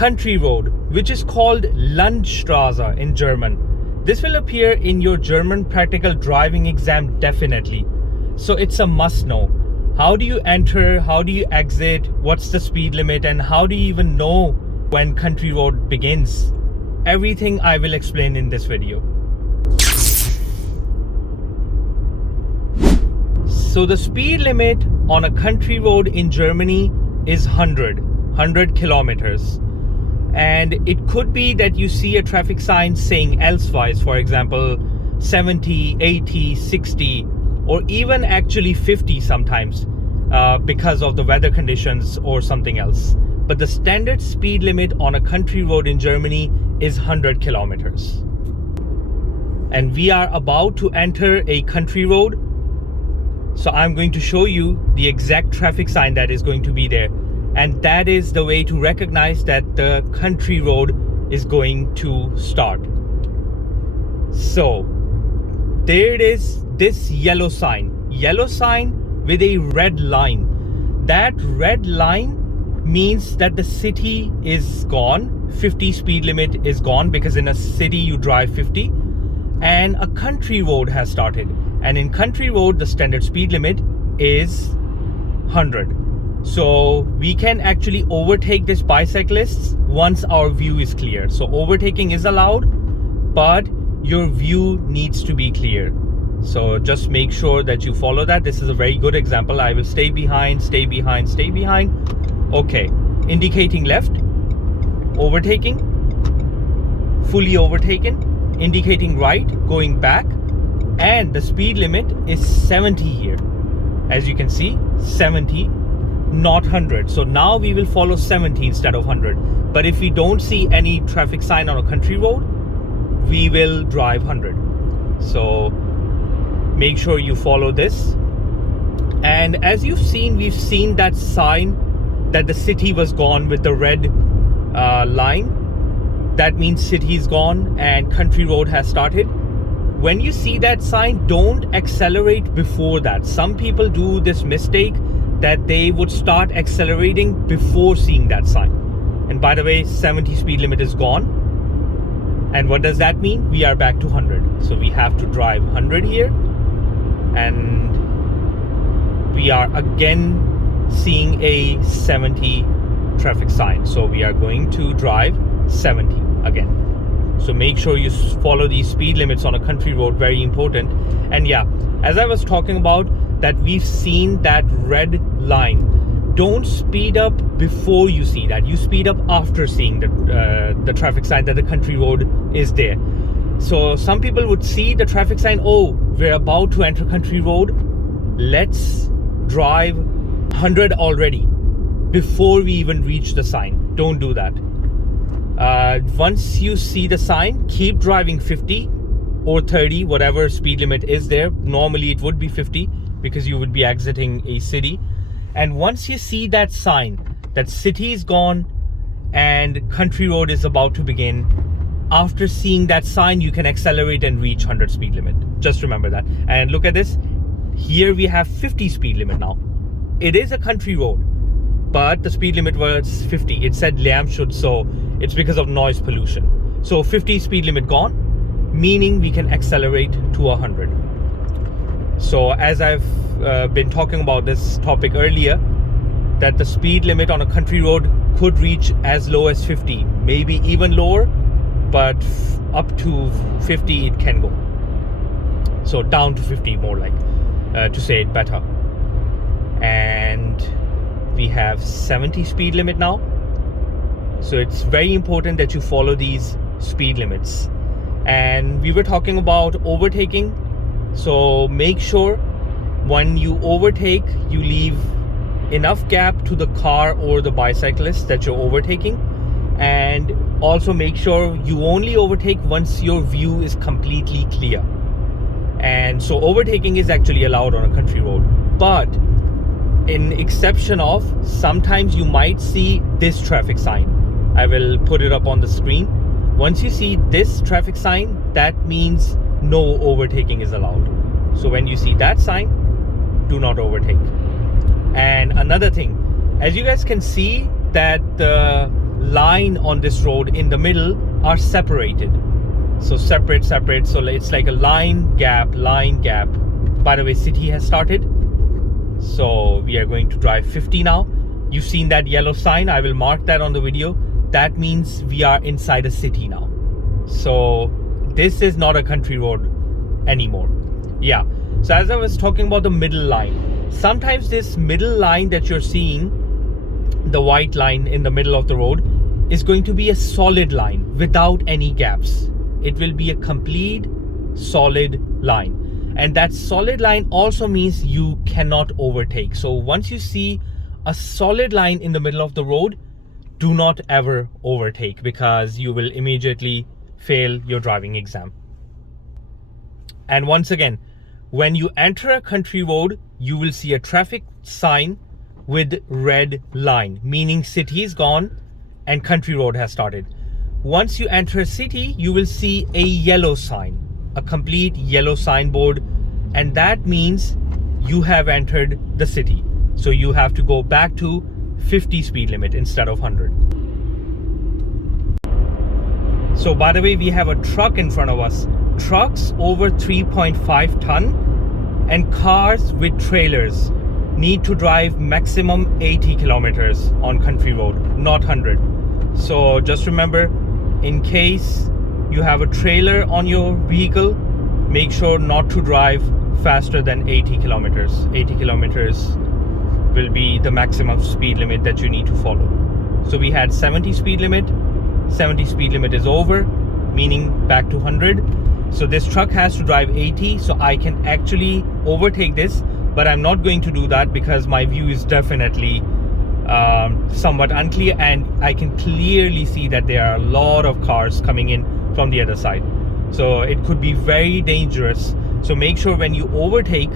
country road, which is called Landstraße in German. This will appear in your German practical driving exam definitely. So it's a must know. How do you enter? How do you exit? What's the speed limit? And how do you even know when country road begins? Everything I will explain in this video. So the speed limit on a country road in Germany is 100 kilometers. And it could be that you see a traffic sign saying elsewise, for example, 70, 80, 60, or even actually 50 sometimes because of the weather conditions or something else. But the standard speed limit on a country road in Germany is 100 kilometers. And we are about to enter a country road. So I'm going to show you the exact traffic sign that is going to be there. And that is the way to recognize that the country road is going to start. So there it is, this yellow sign with a red line. That red line means that the city is gone. 50 speed limit is gone, because in a city you drive 50, and a country road has started. And in country road, the standard speed limit is 100. So we can actually overtake these bicyclists once our view is clear. So overtaking is allowed, but your view needs to be clear. So just make sure that you follow that. This is a very good example. I will stay behind. Okay, indicating left, overtaking, fully overtaken, indicating right, going back, and the speed limit is 70 here. As you can see, 70, not 100. So now we will follow 70 instead of 100. But if we don't see any traffic sign on a country road, we will drive 100. So make sure you follow this. And as you've seen, we've seen that sign that the city was gone with the red line. That means city is gone and country road has started. When you see that sign, don't accelerate before that. Some people do this mistake that they would start accelerating before seeing that sign. And by the way, 70 speed limit is gone. And what does that mean? We are back to 100. So we have to drive 100 here. And we are again seeing a 70 traffic sign. So we are going to drive 70 again. So make sure you follow these speed limits on a country road, very important. And yeah, as I was talking about, that we've seen that red line. Don't speed up before you see that. You speed up after seeing the traffic sign that the country road is there. So some people would see the traffic sign, oh, we're about to enter country road. Let's drive 100 already before we even reach the sign. Don't do that. Once you see the sign, keep driving 50 or 30, whatever speed limit is there. Normally it would be 50 because you would be exiting a city. And once you see that sign that city is gone and country road is about to begin, after seeing that sign, you can accelerate and reach 100 speed limit. Just remember that. And look at this. Here we have 50 speed limit now. It is a country road, but the speed limit was 50. It said Lärmschutz, so it's because of noise pollution. So 50 speed limit gone, meaning we can accelerate to 100. So as I've been talking about this topic earlier, that the speed limit on a country road could reach as low as 50, maybe even lower, but up to 50 it can go. So down to 50 more like, to say it better. And we have 70 speed limit now. So it's very important that you follow these speed limits. And we were talking about overtaking. So make sure when you overtake, you leave enough gap to the car or the bicyclist that you're overtaking. And also make sure you only overtake once your view is completely clear. And so overtaking is actually allowed on a country road. But in exception of, sometimes you might see this traffic sign. I will put it up on the screen. Once you see this traffic sign, that means no overtaking is allowed. So when you see that sign, do not overtake. And another thing, as you guys can see that the line on this road in the middle are separated. So separate. So it's like a line gap. By the way, city has started. So we are going to drive 50 now. You've seen that yellow sign. I will mark that on the video. That means we are inside a city now. So this is not a country road anymore. Yeah. So as I was talking about the middle line, sometimes this middle line that you're seeing, the white line in the middle of the road, is going to be a solid line without any gaps. It will be a complete solid line. And that solid line also means you cannot overtake. So once you see a solid line in the middle of the road, do not ever overtake, because you will immediately fail your driving exam. And once again, when you enter a country road, you will see a traffic sign with red line, meaning city is gone and country road has started. Once you enter a city, you will see a yellow sign, a complete yellow signboard, and that means you have entered the city. So you have to go back to 50 speed limit instead of 100. So by the way, we have a truck in front of us. Trucks over 3.5 ton and cars with trailers need to drive maximum 80 kilometers on country road, not 100. So just remember, in case you have a trailer on your vehicle, make sure not to drive faster than 80 kilometers. 80 kilometers will be the maximum speed limit that you need to follow. So we had 70 speed limit. 70 speed limit is over, meaning back to 100. So this truck has to drive 80, so I can actually overtake this, but I'm not going to do that because my view is definitely somewhat unclear, and I can clearly see that there are a lot of cars coming in from the other side. So it could be very dangerous. So make sure when you overtake,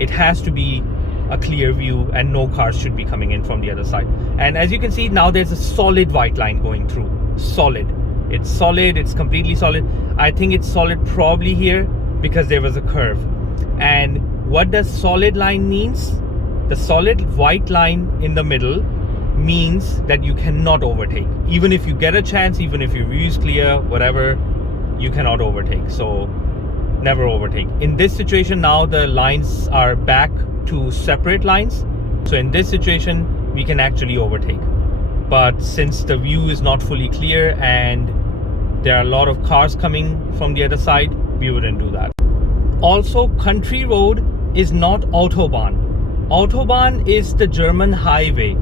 it has to be a clear view and no cars should be coming in from the other side. And as you can see now, there's a solid white line going through. Solid. It's solid. It's completely solid. I think it's solid probably here because there was a curve. And what does solid line means? The solid white line in the middle means that you cannot overtake. Even if you get a chance, even if your view is clear, whatever, you cannot overtake. So never overtake. In this situation now, the lines are back to separate lines. So in this situation, we can actually overtake. But since the view is not fully clear and there are a lot of cars coming from the other side, we wouldn't do that. Also, country road is not Autobahn. Autobahn is the German highway,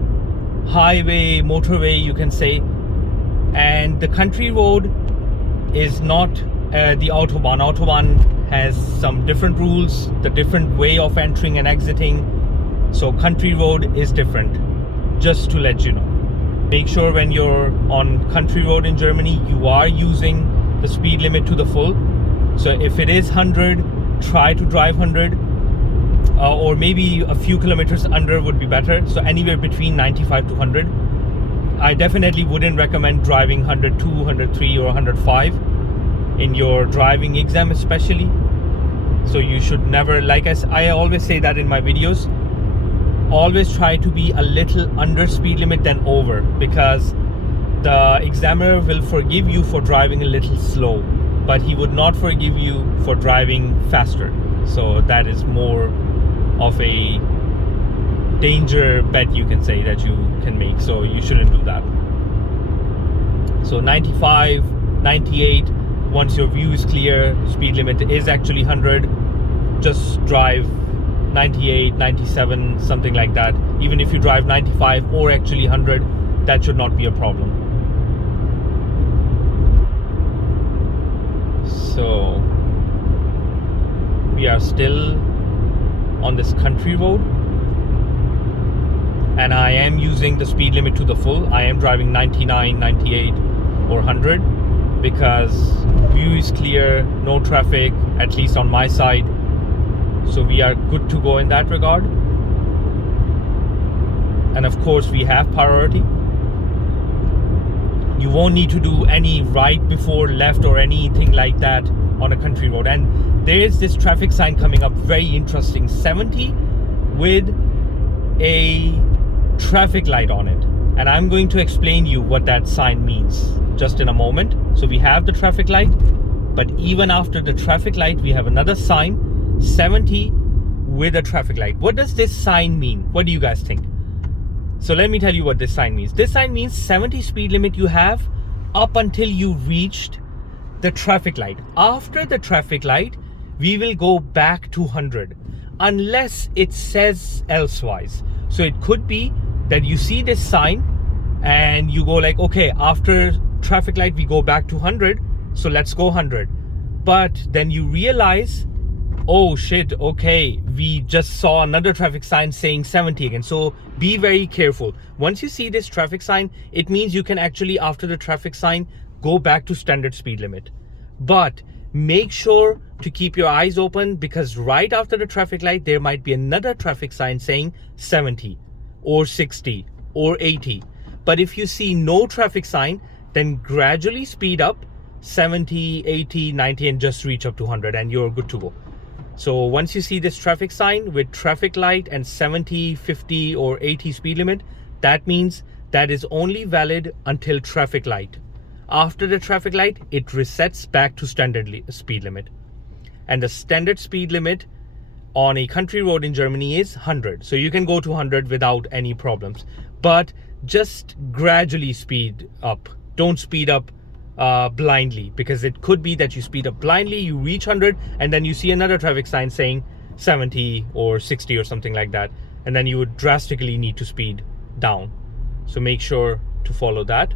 motorway, you can say. And the country road is not the Autobahn. Autobahn has some different rules, the different way of entering and exiting. So country road is different, just to let you know. Make sure when you're on country road in Germany, you are using the speed limit to the full. So if it is 100, try to drive 100, or maybe a few kilometers under would be better. So anywhere between 95 to 100. I definitely wouldn't recommend driving 102, 103 or 105 in your driving exam especially. So you should never, like I always say that in my videos, always try to be a little under speed limit than over, because the examiner will forgive you for driving a little slow, but he would not forgive you for driving faster. So that is more of a danger bet, you can say, that you can make. So you shouldn't do that. So 95, 98, once your view is clear, speed limit is actually 100, just drive 98, 97, something like that. Even if you drive 95 or actually 100, that should not be a problem. So we are still on this country road, and I am using the speed limit to the full. I am driving 99, 98 or 100 because view is clear, no traffic, at least on my side. So we are good to go in that regard. And of course we have priority. You won't need to do any right before left or anything like that on a country road. And there is this traffic sign coming up, very interesting, 70 with a traffic light on it. And I'm going to explain you what that sign means just in a moment. So we have the traffic light, but even after the traffic light, we have another sign, 70 with a traffic light. What does this sign mean? What do you guys think? So let me tell you what this sign means. This sign means 70 speed limit you have up until you reached the traffic light. After the traffic light, we will go back to 100 unless it says elsewise. So it could be that you see this sign and you go like, okay, after traffic light we go back to 100, so let's go 100. But then you realize, oh shit, okay, we just saw another traffic sign saying 70 again. So be very careful. Once you see this traffic sign, it means you can actually, after the traffic sign, go back to standard speed limit. But make sure to keep your eyes open, because right after the traffic light, there might be another traffic sign saying 70 or 60 or 80. But if you see no traffic sign, then gradually speed up 70, 80, 90 and just reach up to 100 and you're good to go. So once you see this traffic sign with traffic light and 70, 50 or 80 speed limit, that means that is only valid until traffic light. After the traffic light, it resets back to standard speed limit. And the standard speed limit on a country road in Germany is 100. So you can go to 100 without any problems. But just gradually speed up. Don't speed up blindly, because it could be that you speed up blindly, you reach 100 and then you see another traffic sign saying 70 or 60 or something like that, and then you would drastically need to speed down. So make sure to follow that.